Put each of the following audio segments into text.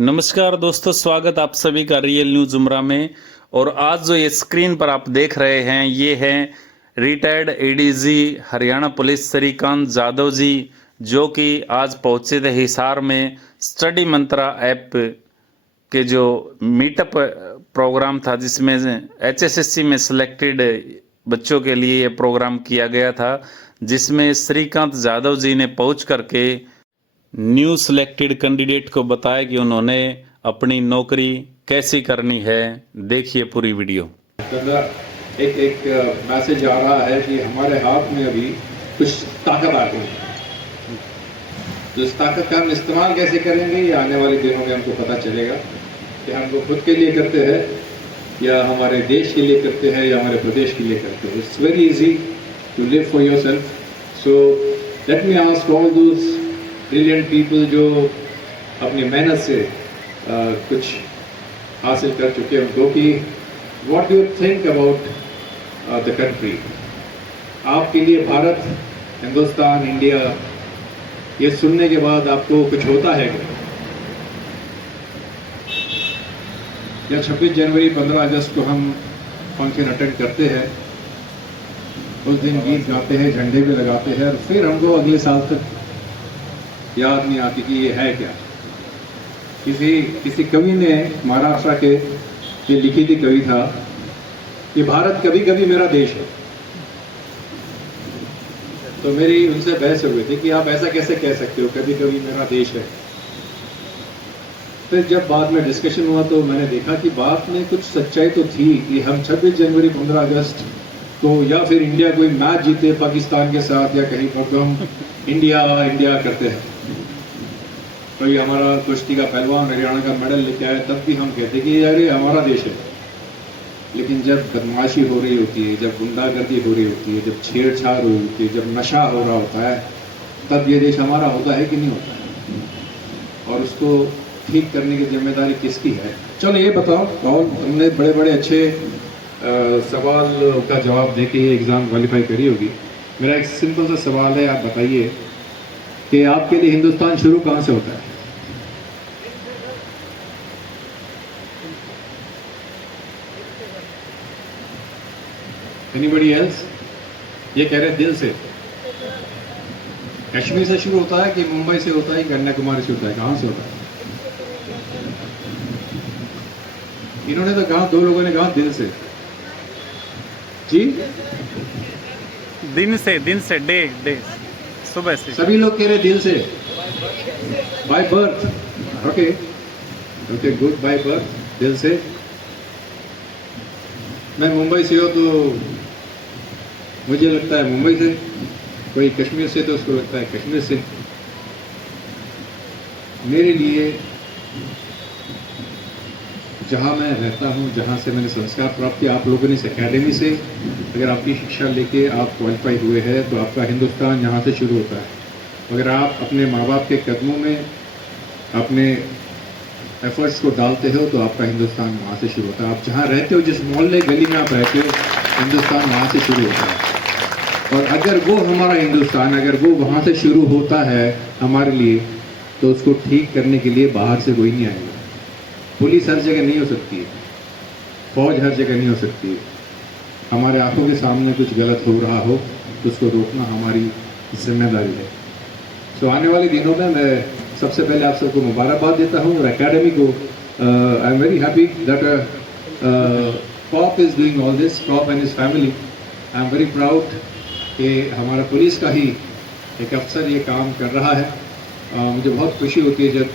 नमस्कार दोस्तों, स्वागत आप सभी का रियल न्यूज उमरा में। और आज जो ये स्क्रीन पर आप देख रहे हैं ये हैं retired ADG Haryana police Shrikant Jadhav ji, जो कि आज पहुंचे थे हिसार में स्टडी मंत्रा ऐप के जो मीटअप प्रोग्राम था, जिसमें एचएसएससी में सिलेक्टेड बच्चों के लिए ये प्रोग्राम किया गया था, जिसमें श्रीकांत जाधव जी ने पहुंच करके न्यू सिलेक्टेड कैंडिडेट को बताया कि उन्होंने अपनी नौकरी कैसी करनी है। देखिए पूरी वीडियो। एक मैसेज आ रहा है कि हमारे हाथ में अभी कुछ ताकत आ गई, तो इस ताकत का हम इस्तेमाल कैसे करेंगे ये आने वाले दिनों में हमको पता चलेगा कि हमको खुद के लिए करते हैं या हमारे देश के लिए करते हैं या हमारे प्रदेश के लिए करते हैं। It's very easy to live for yourself. So let me ask all those brilliant people जो अपनी मेहनत से कुछ हासिल कर चुके हैं उनको कि what do you think about the country. आपके लिए भारत, हिंदुस्तान, इंडिया, ये सुनने के बाद आपको कुछ होता है क्या? या 26 जनवरी 15 अगस्त को हम फंक्शन अटेंड करते हैं, उस दिन गीत गाते हैं, झंडे भी लगाते हैं और फिर हमको अगले साल तक याद नहीं आती कि ये है क्या। किसी कवि ने महाराष्ट्र के ये लिखी थी कविता कि भारत कभी कभी मेरा देश है। तो मेरी उनसे बहस हो गई थी कि आप ऐसा कैसे कह सकते हो, कभी कभी मेरा देश है। फिर जब बाद में डिस्कशन हुआ तो मैंने देखा कि बात में कुछ सच्चाई तो थी कि हम 26 जनवरी 15 अगस्त को या फिर इंडिया कोई मैच जीते पाकिस्तान के साथ या कहीं पर, तो हम इंडिया करते हैं। कोई हमारा कुश्ती का पहलवान हरियाणा का मेडल लेके आया तब भी हम कहते कि यार ये हमारा देश है। लेकिन जब बदमाशी हो रही होती है, जब गुंडागर्दी हो रही होती है, जब छेड़छाड़ हो रही होती है, जब नशा हो रहा होता है, तब ये देश हमारा होता है कि नहीं होता है? और उसको ठीक करने की जिम्मेदारी किसकी है? चलो ये बताओ, और तुमने बड़े बड़े अच्छे सवाल का जवाब दे के ये एग्ज़ाम क्वालिफाई करी होगी। मेरा एक सिंपल सा सवाल है, आप बताइए कि आपके लिए हिंदुस्तान शुरू कहाँ से होता है? Anybody else? ये कह रहे दिल से। कश्मीर से शुरू होता है कि मुंबई से होता है, कन्याकुमारी से होता है, कहाँ से होता है? इन्होंने तो कहा, दो लोगों ने कहा दिल से। जी, दिन से डे सुबह से सभी लोग कह रहे दिल से। By birth, okay good, by birth, दिल से। मैं मुंबई से हूँ तो मुझे लगता है मुंबई से, कोई कश्मीर से तो उसको लगता है कश्मीर से। मेरे लिए जहाँ मैं रहता हूँ, जहाँ से मैंने संस्कार प्राप्त किया, आप लोगों ने इस एकेडमी से अगर आपकी शिक्षा लेके आप क्वालिफाई हुए हैं तो आपका हिंदुस्तान यहाँ से शुरू होता है। अगर आप अपने माँ बाप के कदमों में अपने एफर्ट्स को डालते हो तो आपका हिंदुस्तान वहाँ से शुरू होता है। आप जहाँ रहते हो, जिस मोहल्ले गली में आप रहते हो, हिंदुस्तान वहाँ से शुरू होता है। और अगर वो हमारा हिंदुस्तान, अगर वो वहाँ से शुरू होता है हमारे लिए, तो उसको ठीक करने के लिए बाहर से कोई नहीं आएगा। पुलिस हर जगह नहीं हो सकती है, फौज हर जगह नहीं हो सकती है। हमारे आंखों के सामने कुछ गलत हो रहा हो तो उसको रोकना हमारी जिम्मेदारी है। तो आने वाले दिनों में मैं सबसे पहले आप सबको मुबारकबाद देता हूँ और एकेडमी को। I am very happy that cop is doing all this, cop and his family. I am very proud कि हमारा पुलिस का ही एक अफसर ये काम कर रहा है। मुझे बहुत खुशी होती है जब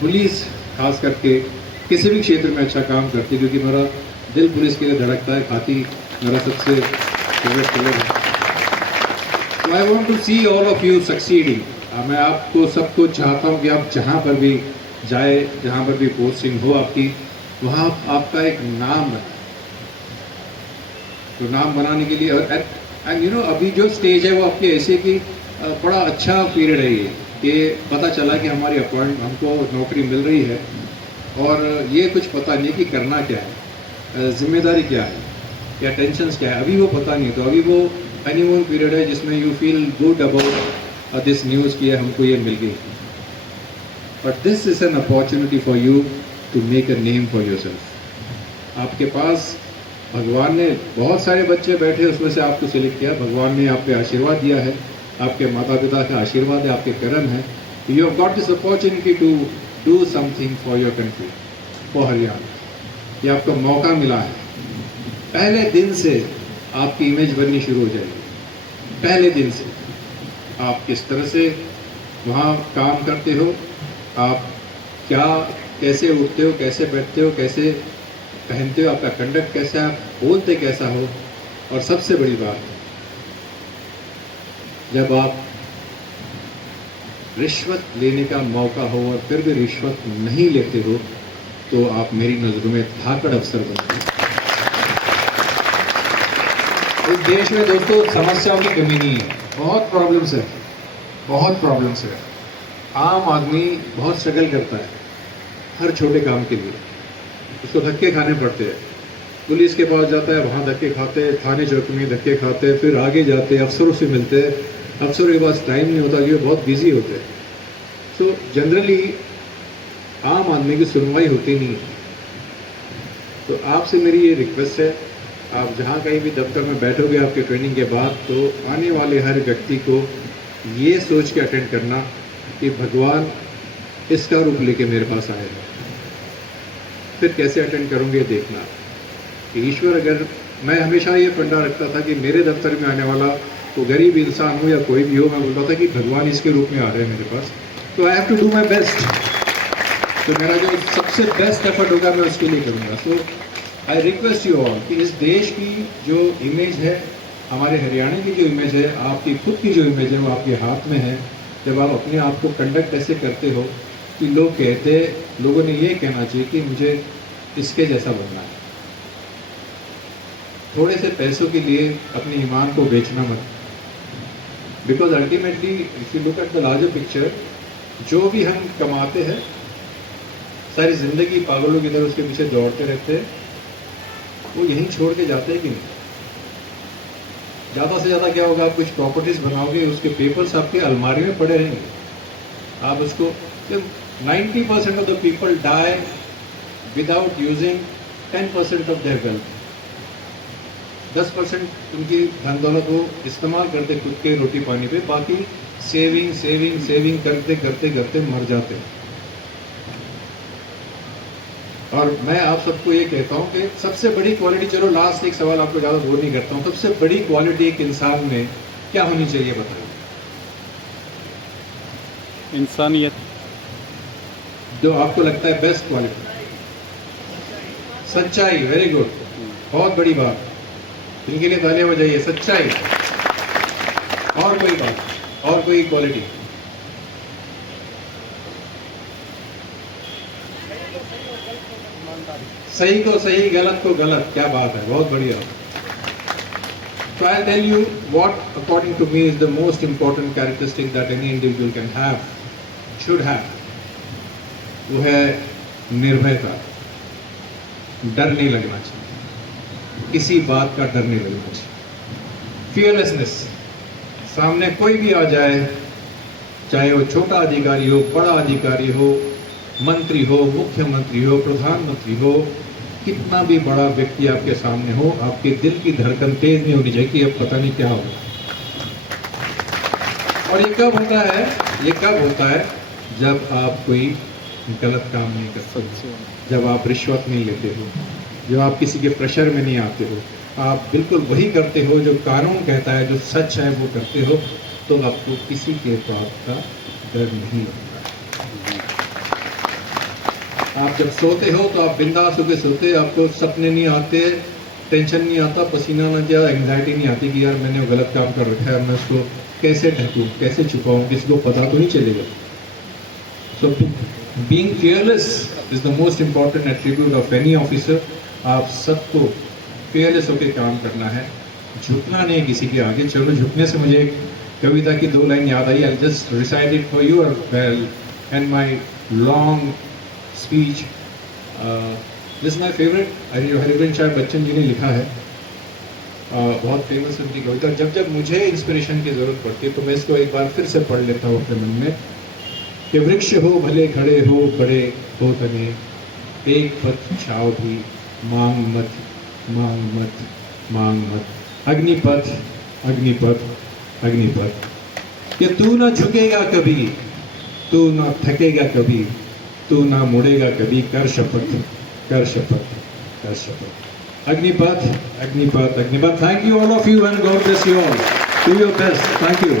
पुलिस खास करके किसी भी क्षेत्र में अच्छा काम करती है, क्योंकि मेरा दिल पुलिस के लिए धड़कता है। खाकी मेरा सबसे फेवरेट कलर है। तो I want to see all of you succeeding. मैं आपको सबको चाहता हूँ कि आप जहाँ पर भी जाए, जहाँ पर भी पोस्टिंग हो आपकी, वहाँ आपका एक नाम बने। तो नाम बनाने के लिए एंड यू नो अभी जो स्टेज है वो आपकी ऐसे कि बड़ा अच्छा पीरियड है ये कि पता चला कि हमारी अपॉइंट हमको नौकरी मिल रही है और ये कुछ पता नहीं कि करना क्या है, जिम्मेदारी क्या है, या टेंशन्स क्या है, अभी वो पता नहीं। तो अभी वो हनीमून पीरियड है जिसमें you feel good about this news कि हमको ये मिल गई। But this is an opportunity for you to make a name for yourself. आपके पास भगवान ने बहुत सारे बच्चे बैठे, उसमें से आपको सिलेक्ट किया, भगवान ने आप पे आशीर्वाद दिया है, आपके माता पिता का आशीर्वाद है, आपके कर्म है. You have got this opportunity to do something for your country, for Haryana. ये आपको मौका मिला है. पहले दिन से आपकी इमेज बननी शुरू हो जाएगी. पहले दिन से आप किस तरह से वहाँ काम करते हो, आप क्या कैसे उठते हो, कैसे बैठते हो, कैसे पहनते हो, आपका कंडक्ट कैसा है, आप बोलते कैसा हो. और सबसे बड़ी बात, जब आप रिश्वत लेने का मौका हो और फिर भी रिश्वत नहीं लेते हो, तो आप मेरी नज़रों में धाकड़ अफसर बनते हैं. इस देश में दोस्तों समस्याओं की कमी नहीं है, बहुत प्रॉब्लम्स है, बहुत प्रॉब्लम्स है. आम आदमी बहुत स्ट्रगल करता है हर छोटे काम के लिए, उसको धक्के खाने पड़ते हैं. पुलिस के पास जाता है, वहाँ धक्के खाते हैं, थाने चौकी में धक्के खाते हैं, फिर आगे जाते हैं, अफसरों से मिलते हैं. अफसरों के पास टाइम नहीं होता क्योंकि बहुत बिजी होते हैं. सो जनरली आम आदमी की सुनवाई होती नहीं है. तो आपसे मेरी ये रिक्वेस्ट है, आप जहाँ कहीं भी दफ्तर में बैठोगे आपके ट्रेनिंग के बाद, तो आने वाले हर व्यक्ति को ये सोच के अटेंड करना कि भगवान इसका रूप लेके मेरे पास आएगा. फिर कैसे अटेंड करूँगे देखना कि ईश्वर, अगर मैं हमेशा ये फंडा रखता था कि मेरे दफ्तर में आने वाला तो गरीब इंसान हो या कोई भी हो, मैं बोलता था कि भगवान इसके रूप में आ रहे हैं मेरे पास, तो I have to do my best. तो मेरा जो सबसे बेस्ट एफर्ट होगा मैं उसके लिए करूँगा. सो आई रिक्वेस्ट यू ऑल कि इस देश की जो इमेज है, हमारे हरियाणा की जो इमेज है, आपकी खुद की जो इमेज है, वो आपके हाथ में है. जब आप अपने आप को कंडक्ट ऐसे करते हो कि लोगों ने ये कहना चाहिए कि मुझे इसके जैसा बनना है. थोड़े से पैसों के लिए अपने ईमान को बेचना मत, because ultimately if you look at the larger picture, जो भी हम कमाते हैं सारी ज़िंदगी पागलों की तरह उसके पीछे दौड़ते रहते हैं, वो यहीं छोड़ के जाते हैं कि नहीं. ज़्यादा से ज़्यादा क्या होगा, आप कुछ प्रॉपर्टीज़ बनाओगे, उसके पेपर्स आपके अलमारी में पड़े रहेंगे, आप उसको. 90% of the people die without using 10% of their wealth. 10% उनकी धन दौलत वो इस्तेमाल करते खुद के रोटी पानी पे, बाकी सेविंग सेविंग सेविंग करते करते करते मर जाते हैं. और मैं आप सबको ये कहता हूँ कि सबसे बड़ी क्वालिटी, चलो लास्ट एक सवाल आपको ज़्यादा बोर नहीं करता हूँ, सबसे बड़ी क्वालिटी एक इंसान में क्या होनी चाहिए बताइए? इंसानियत. जो आपको लगता है बेस्ट क्वालिटी. सच्चाई. वेरी गुड, बहुत बड़ी बात, इनके लिए तालियां बजाइए. सच्चाई. और कोई बात, और कोई क्वालिटी? सही को सही, गलत को गलत. क्या बात है, बहुत बढ़िया. So I'll tell you what according to me is the most important characteristic that any individual can have, should have. वो है निर्भयता. डर नहीं लगना चाहिए, किसी बात का डर नहीं लगना चाहिए. फियरलेसनेस. सामने कोई भी आ जाए, चाहे वो छोटा अधिकारी हो, बड़ा अधिकारी हो, मंत्री हो, मुख्यमंत्री हो, प्रधानमंत्री हो, कितना भी बड़ा व्यक्ति आपके सामने हो, आपके दिल की धड़कन तेज नहीं होनी चाहिए कि अब पता नहीं क्या होगा. और ये कब होता है? ये कब होता है? जब आप कोई गलत काम नहीं कर सकते, जब आप रिश्वत नहीं लेते हो, जब आप किसी के प्रेशर में नहीं आते हो, आप बिल्कुल वही करते हो जो कानून कहता है, जो सच है वो करते हो, तो आपको किसी के बात का डर नहीं लगता. आप जब सोते हो तो आप बिंदास होकर सोते, आपको सपने नहीं आते, टेंशन नहीं आता, पसीना ना जाए, एंग्जाइटी नहीं आती कि यार मैंने वो गलत काम कर रखा है, मैं उसको कैसे ढकूँ, कैसे छुपाऊँ, किसी को पता तो नहीं चलेगा. So being fearless is the most important attribute of any officer. आप सबको फियरलेस होकर काम करना है, झुकना नहीं किसी के आगे. चलो, झुकने से मुझे एक कविता की 2 लाइन याद आई. I just recite it for you well and my long speech. This my favourite. Harivansh Bachchan ji ने लिखा है, बहुत फेमस उनकी कविता. जब जब मुझे इंस्पिरेशन की ज़रूरत पड़ती है तो मैं इसको एक बार फिर से पढ़ लेता हूँ अपने मन में कि वृक्ष हो भले खड़े हो बड़े हो तने, एक पथ छाव भी मांग मत, मांग मत, मांग मत। अग्निपथ, अग्निपथ, अग्निपथ। कि तू ना झुकेगा कभी, तू ना थकेगा कभी, तू ना मुड़ेगा कभी, कर शपथ, कर शपथ, कर शपथ। अग्निपथ, अग्निपथ, अग्निपथ। Thank you all of you and God bless you all. Do your best. Thank you.